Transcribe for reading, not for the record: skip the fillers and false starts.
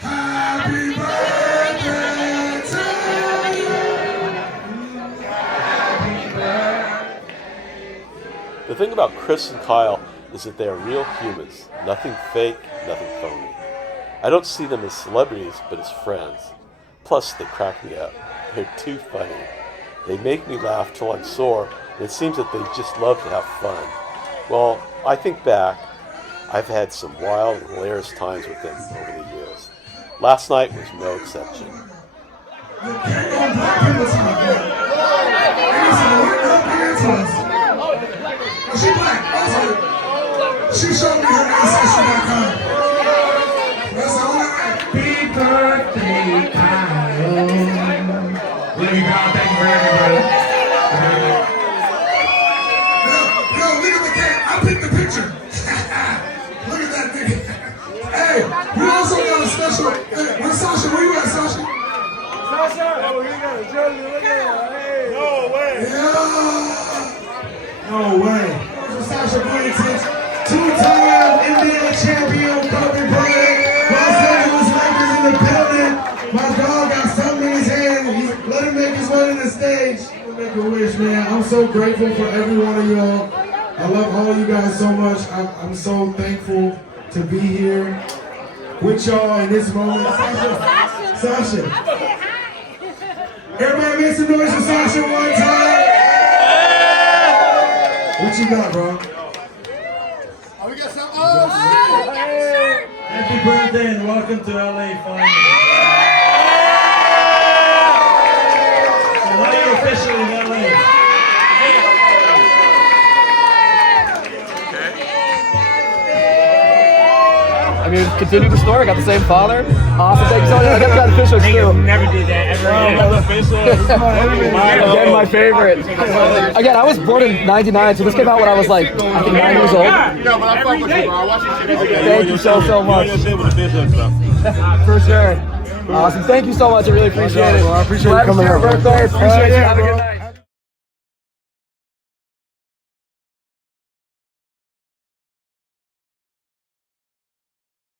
Happy birthday to you. Happy birthday. The thing about Chris and Kyle is that they are real humans. Nothing fake, nothing phony. I don't see them as celebrities, but as friends. Plus, they crack me up. They're too funny. They make me laugh till I'm sore, and it seems that they just love to have fun. Well, I think back, I've had some wild and hilarious times with them over the years. Last night was no exception. She black. She showed me her ancestry.com. That's all I Happy birthday, Kyle. Love you, God. Thank you for everybody. Yo, look at the cake. I picked the picture. Look at that nigga. Hey, we also got a special. Hey, where's Sasha? Where you at, Sasha? Sasha! Oh, you got a jersey. Look at that. Hey. No way. Yeah. No way. Sasha Boyentich, two-time NBA champion, Kobe Bryant, Los Angeles Lakers in the building. My dog got something in his hand. Let him make his way to the stage. Make a wish, man. I'm so grateful for every one of y'all. I love all you guys so much. I'm so thankful to be here with y'all in this moment. Sasha. Everybody make some noise for Sasha one time. What you got, bro? Oh, we got some. Oh, happy birthday and welcome to LA finally. So now you're officially in LA. I mean, continue the story. Got the same father. Awesome. Thank you so much. I got officials too. Never did that ever Again, my favorite. Again, I was born in '99, so this came out when I was like, I think 9 years old. No, but I fuck with you, bro. I watch your shit every day. Thank you so much. For sure. Awesome. Thank you so much. I really appreciate it. I appreciate you Glad to coming see your out. birthday. Appreciate you. Have a good night.